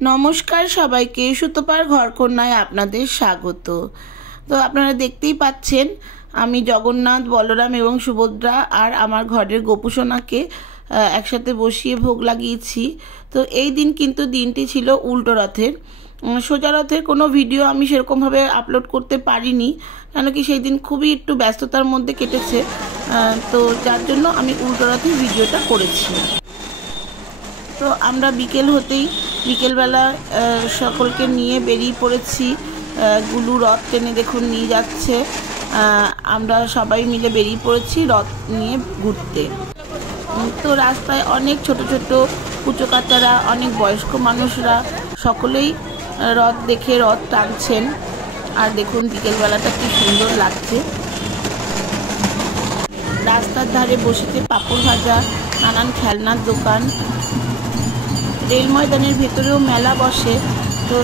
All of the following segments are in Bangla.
নমস্কার সবাইকে, সুতোপার ঘরকন্যায় আপনাদের স্বাগত। তো আপনারা দেখতেই পাচ্ছেন আমি জগন্নাথ, বলরাম এবং সুভদ্রা আর আমার ঘরের গোপুসোনাকে একসাথে বসিয়ে ভোগ লাগিয়েছি। তো এই দিন কিন্তু দিনটি ছিল উল্টো রথের। সোজা রথের কোনো ভিডিও আমি সেরকমভাবে আপলোড করতে পারিনি, কেন কি সেই দিন খুবই একটু ব্যস্ততার মধ্যে কেটেছে। তো যার জন্য আমি উল্টো রথের ভিডিওটা করেছি। তো আমরা বিকেলবেলা সকলকে নিয়ে বেরিয়ে পড়েছি। গুলু রথ টেনে দেখুন নিয়ে যাচ্ছে। আমরা সবাই মিলে বেরিয়ে পড়েছি রথ নিয়ে ঘুরতে। তো রাস্তায় অনেক ছোট ছোট কুচোকাচারা, অনেক বয়স্ক মানুষরা সকলেই রথ দেখে রথ টানছেন। আর দেখুন বিকেলবেলাটা কি সুন্দর লাগছে। রাস্তার ধারে বসেছে পাঁপড় ভাজা, নানান খেলনার দোকান। রেল ময়দানের ভেতরেও মেলা বসে। তো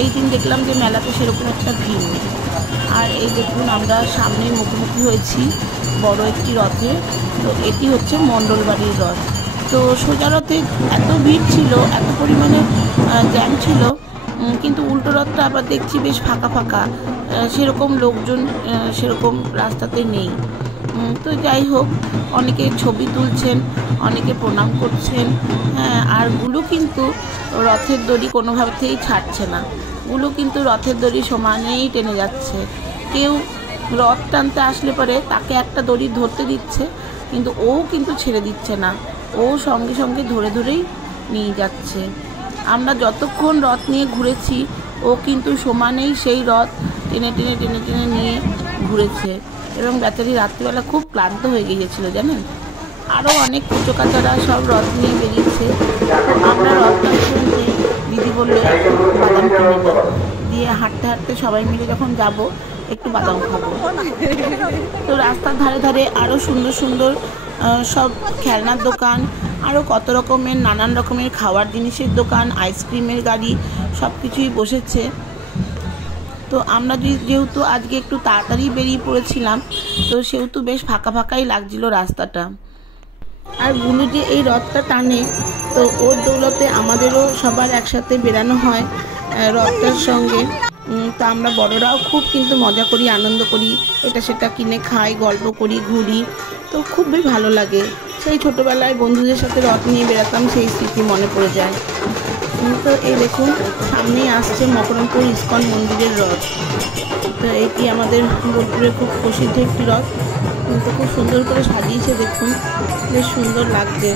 এই দিন দেখলাম যে মেলাতে সেরকম একটা ভিড় নেই। আর এই দেখুন আমরা সামনে মুখোমুখি হয়েছি বড় একটি রথে। তো এটি হচ্ছে মণ্ডলবাড়ির রথ। তো সোজা রথে এত ভিড় ছিল, এত পরিমাণে জ্যাম ছিল, কিন্তু উল্টো রথটা আবার দেখছি বেশ ফাঁকা ফাঁকা, সেরকম লোকজন সেরকম রাস্তাতে নেই। তো যাই হোক, অনেকে ছবি তুলছেন, অনেকে প্রণাম করছেন। হ্যাঁ, আর গুলো কিন্তু রথের দড়ি কোনোভাবেই ছাড়ছে না। গুলো কিন্তু রথের দড়ি সমানেই টেনে যাচ্ছে। কেউ রথ টানতে আসলে পরে তাকে একটা দড়ি ধরতে দিচ্ছে, কিন্তু ও কিন্তু ছেড়ে দিচ্ছে না। ও সঙ্গে সঙ্গে ধরে ধরেই নিয়ে যাচ্ছে। আমরা যতক্ষণ রথ নিয়ে ঘুরেছি ও কিন্তু সমানেই সেই রথ টেনে টেনে টেনে টেনে নিয়ে ঘুরেছে। এবং বেচারি রাত্রিবেলা খুব ক্লান্ত হয়ে গিয়েছিল জানেন। আরও অনেক কুচোকাচারা সব রথ নিয়ে বেরিয়েছে। তো আমরা রথটা শুনতে দিদি বললে বাদাম কিনে নিই, দিয়ে হাঁটতে হাঁটতে সবাই মিলে যখন যাব একটু বাদাম খাবো। তো রাস্তার ধারে ধারে আরও সুন্দর সুন্দর সব খেলনার দোকান, আরও কত রকমের নানান রকমের খাওয়ার জিনিসের দোকান, আইসক্রিমের গাড়ি, সব কিছুই বসেছে। তো আমরা যেহেতু আজকে একটু তাড়াতাড়ি বেরিয়ে পড়েছিলাম, তো সেহেতু বেশ ফাঁকা ফাঁকাই লাগছিল রাস্তাটা। আর গুলু যে এই রথটা টানে, তো ওর দৌলতে আমাদেরও সবার একসাথে বেরানো হয় রথটার সঙ্গে। তো আমরা বড়রাও খুব কিন্তু মজা করি, আনন্দ করি, এটা সেটা কিনে খাই, গল্প করি, ঘুরি। তো খুবই ভালো লাগে। সেই ছোটোবেলায় বন্ধুদের সাথে রথ নিয়ে বেরাতাম, সেই স্মৃতি মনে পড়ে যায়। তো এই দেখুন সামনেই আসছে মকরমপুর ইস্কন মন্দিরের রথ। তো এটি আমাদের বোলপুরে খুব প্রসিদ্ধ একটি রথ। কিন্তু খুব সুন্দর করে সাজিয়েছে, দেখুন বেশ সুন্দর লাগছে।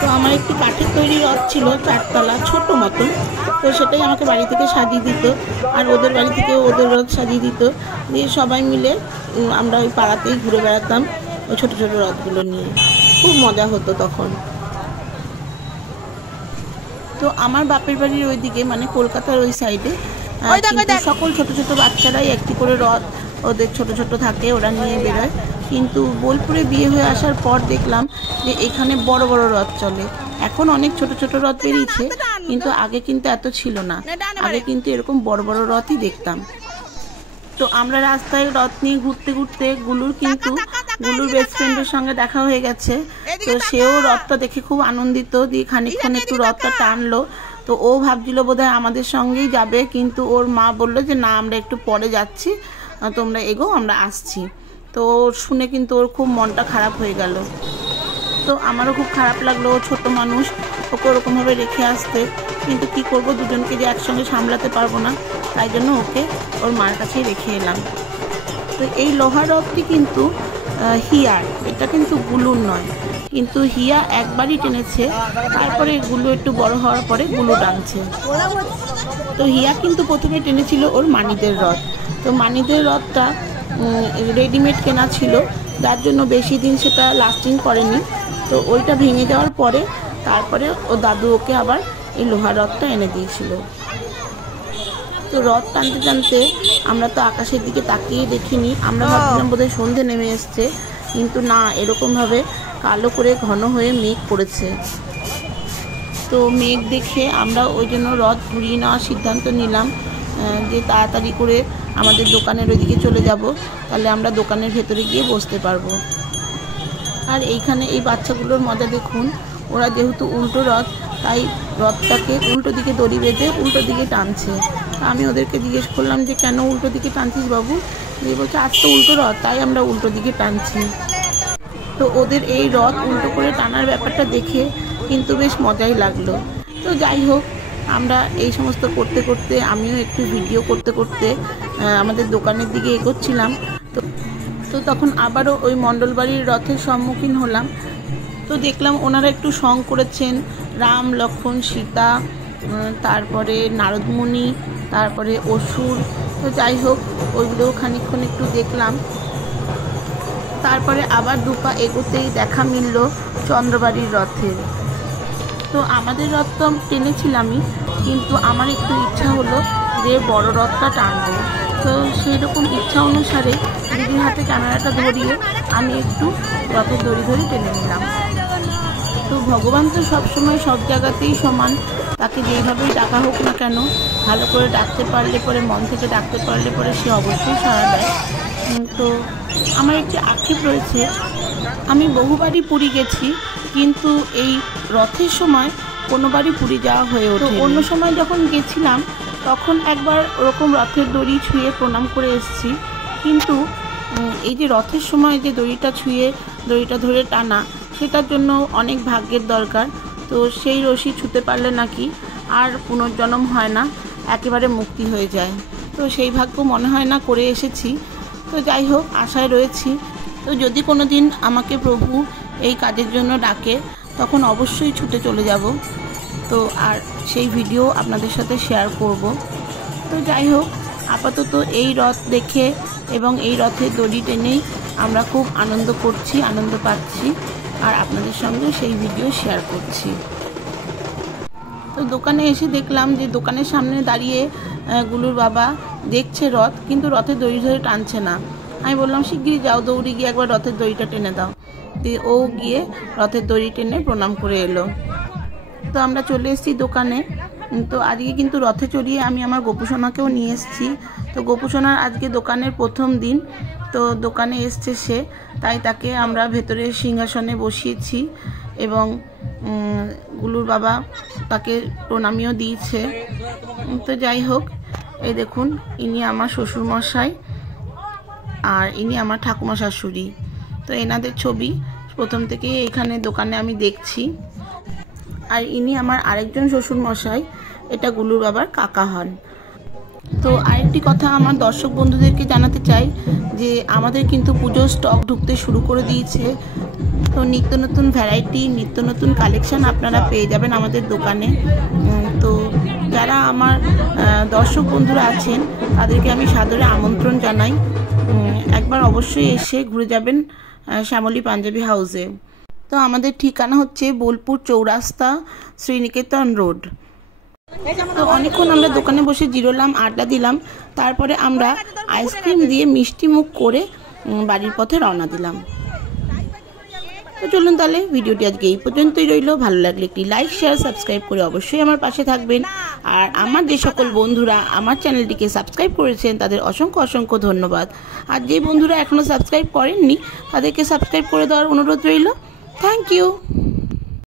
তো আমার একটি কাঠের তৈরি রথ ছিল, 4 তলা, ছোট মতন। তো সেটাই আমাকে বাড়ি থেকে সাজিয়ে দিত, আর ওদের বাড়ি থেকেও ওদের রথ সাজিয়ে দিত। দিয়ে সবাই মিলে আমরা ওই পাড়াতেই ঘুরে বেড়াতাম ওই ছোটো ছোটো রথগুলো নিয়ে। খুব মজা হতো তখন। তো আমার বাপের বাড়ির ওইদিকে, মানে কলকাতার ওই সাইডে, সকল ছোট ছোট বাচ্চারাই একটি করে রথ ওদের ছোট ছোট থাকে, ওরা নিয়ে বেরোয়। কিন্তু বোলপুরে বিয়ে হয়ে আসার পর দেখলাম যে এখানে বড় বড় রথ চলে। এখন অনেক ছোট ছোট রথ বেরিয়েছে, কিন্তু আগে কিন্তু এত ছিল না। আগে কিন্তু এরকম বড় বড় রথই দেখতাম। তো আমরা রাস্তায় রথ নিয়ে ঘুরতে ঘুরতে গুলুর বেস্ট ফ্রেন্ডের সঙ্গে দেখা হয়ে গেছে। তো সেও রথটা দেখে খুব আনন্দিত, দিয়ে খানিকক্ষণ একটু রথটা টানলো। তো ও ভাবছিল বোধহয় আমাদের সঙ্গেই যাবে, কিন্তু ওর মা বললো যে না, আমরা একটু পরে যাচ্ছি, তোমরা এগো, আমরা আসছি। তো শুনে কিন্তু ওর খুব মনটা খারাপ হয়ে গেল। তো আমারও খুব খারাপ লাগলো, ও ছোটো মানুষ, ওকে ওরকমভাবে রেখে আসতে। কিন্তু কি করব, দুজনকে যে একসঙ্গে সামলাতে পারবো না, তাই জন্য ওকে ওর মার কাছেই রেখে এলাম। তো এই লোহার রথটি কিন্তু হিয়ার, এটা কিন্তু গুলুর নয়। কিন্তু হিয়া একবারই টেনেছে, তারপরে গুলু একটু বড় হওয়ার পরে গুলু টানছে। তো হিয়া কিন্তু প্রথমে টেনেছিল ওর মানিদের রথ। তো মানিদের রথটা রেডিমেড কেনা ছিল, যার জন্য বেশি দিন সেটা লাস্টিং করেনি। তো ওইটা ভেঙে যাওয়ার পরে তারপরে ও দাদু ওকে আবার এই লোহার রথটা এনে দিয়েছিল। তো রথ টানতে টানতে আমরা তো আকাশের দিকে তাকিয়ে দেখিনি, আমরা ভাবছিলাম বোধহয় সন্ধে নেমে এসছে, কিন্তু না, এরকমভাবে কালো করে ঘন হয়ে মেঘ পড়েছে। তো মেঘ দেখে আমরা ওই জন্য রথ ঘুরিয়ে নেওয়ার সিদ্ধান্ত নিলাম, যে তাড়াতাড়ি করে আমাদের দোকানের ওইদিকে চলে যাব, তাহলে আমরা দোকানের ভেতরে গিয়ে বসতে পারবো। আর এইখানে এই বাচ্চাগুলোর মজা দেখুন, ওরা যেহেতু উল্টো রথ, তাই রথটাকে উল্টো দিকে দড়ি বেঁধে উল্টো দিকে টানছে। আমি ওদেরকে জিজ্ঞেস করলাম যে কেন উল্টো দিকে টানছিস বাবু? দিয়ে বলছে আজ তো উল্টো রথ, তাই আমরা উল্টো দিকে টানছি। তো ওদের এই রথ উল্টো করে টানার ব্যাপারটা দেখে কিন্তু বেশ মজাই লাগলো। তো যাই হোক, আমরা এই সমস্ত করতে করতে, আমিও একটু ভিডিও করতে করতে আমাদের দোকানের দিকে এগোচ্ছিলাম। তো তখন আবারও ওই মণ্ডল বাড়ির রথের সম্মুখীন হলাম। তো দেখলাম ওনারা একটু সং করেছেন, রাম, লক্ষ্মণ, সীতা, তারপরে নারদমুনি, তারপরে অসুর। তো যাই হোক, ওইগুলোও খানিকক্ষণ একটু দেখলাম। তারপরে আবার দুপা এগোতেই দেখা মিলল চন্দ্রবাড়ির রথের। তো আমাদের রথ তো টেনেছিলামই, কিন্তু আমার একটু ইচ্ছা হলো যে বড় রথটা টানবো। তো সেই রকম ইচ্ছা অনুসারে দিদির হাতে ক্যামেরাটা ধরিয়ে আমি একটু রথের দড়ি ধরে টেনে নিলাম। তো ভগবান তো সবসময় সব জায়গাতেই সমান, তাকে যেইভাবেই ডাকা হোক না কেন, ভালো করে ডাকতে পারলে পরে, মন থেকে ডাকতে পারলে পরে সে অবশ্যই সাড়া দেয়। তো আমার একটি আক্ষেপ রয়েছে, আমি বহুবারই পুরী গেছি, কিন্তু এই রথের সময় কোনোবারই পুরী যাওয়া হয়ে ওঠে। অন্য সময় যখন গেছিলাম তখন একবার ওরকম রথের দড়ি ছুঁয়ে প্রণাম করে এসেছি, কিন্তু এই যে রথের সময় যে দড়িটা ছুঁয়ে দড়িটা ধরে টানা, সেটার জন্য অনেক ভাগ্যের দরকার। তো সেই রশি ছুঁতে পারলে নাকি আর পুনর্জন্ম হয় না, একেবারে মুক্তি হয়ে যায়। তো সেই ভাগ্য মনে হয় না করে এসেছি। তো যাই হোক, আশায় রয়েছি। তো যদি কোনো দিন আমাকে প্রভু এই কাজের জন্য ডাকে, তখন অবশ্যই ছুটে চলে যাব। তো আর সেই ভিডিও আপনাদের সাথে শেয়ার করব। তো যাই হোক, আপাতত এই রথ দেখে এবং এই রথের দড়ি টেনেই আমরা খুব আনন্দ করছি, আনন্দ পাচ্ছি, আর আপনাদের সঙ্গে সেই ভিডিও শেয়ার করছি। তো দোকানে এসে দেখলাম যে দোকানের সামনে দাঁড়িয়ে গুলুর বাবা দেখছে রথ, কিন্তু রথের দড়ি ধরে টানছে না। আমি বললাম শিগগিরই যাও, দৌড়ে গিয়ে একবার রথের দড়িটা টেনে দাও। দিয়ে ও গিয়ে রথের দড়ি টেনে প্রণাম করে এলো। তো আমরা চলে এসেছি দোকানে। তো আজকে কিন্তু রথে চড়িয়ে আমি আমার গোপুসোনাকেও নিয়ে এসেছি। তো গোপুসোনার আজকে দোকানের প্রথম দিন, তো দোকানে এসছে সে, তাই তাকে আমরা ভেতরে সিংহাসনে বসিয়েছি এবং গুলুর বাবা তাকে প্রণামীও দিয়েছে। তো যাই হোক, এই দেখুন, ইনি আমার শ্বশুরমশাই আর ইনি আমার ঠাকুমা শাশুড়ি। তো এনাদের ছবি প্রথম থেকে এখানে দোকানে আমি দেখছি। আর ইনি আমার আরেকজন শ্বশুরমশাই, এটা গুলুর বাবার কাকা হন। তো আরেকটি কথা আমার দর্শক বন্ধুদেরকে জানাতে চাই যে আমাদের কিন্তু পুজোর স্টক ঢুকতে শুরু করে দিয়েছে। তো নিত্য নতুন ভ্যারাইটি, নিত্য নতুন কালেকশান আপনারা পেয়ে যাবেন আমাদের দোকানে। তো যারা আমার দর্শক বন্ধুরা আছেন তাদেরকে আমি সাদরে আমন্ত্রণ জানাই, একবার অবশ্যই এসে ঘুরে যাবেন শ্যামলী পাঞ্জাবি হাউসে। তো আমাদের ঠিকানা হচ্ছে বোলপুর চৌরাস্তা, শ্রীনিকেতন রোড। তো অনেকক্ষণ আমরা দোকানে বসে জিরোলাম, আড্ডা দিলাম, তারপরে আমরা আইসক্রিম দিয়ে মিষ্টি মুখ করে বাড়ির পথে রওনা দিলাম। তো চলুন তাহলে ভিডিওটি আজকে এই পর্যন্তই রইল। ভালো লাগলে একটি লাইক, শেয়ার, সাবস্ক্রাইব করে অবশ্যই আমার পাশে থাকবেন। আর আমার যে সকল বন্ধুরা আমার চ্যানেলটিকে সাবস্ক্রাইব করেছেন তাদের অসংখ্য অসংখ্য ধন্যবাদ। আর যে বন্ধুরা এখনও সাবস্ক্রাইব করেননি তাদেরকে সাবস্ক্রাইব করে দেওয়ার অনুরোধ রইল। Thank you.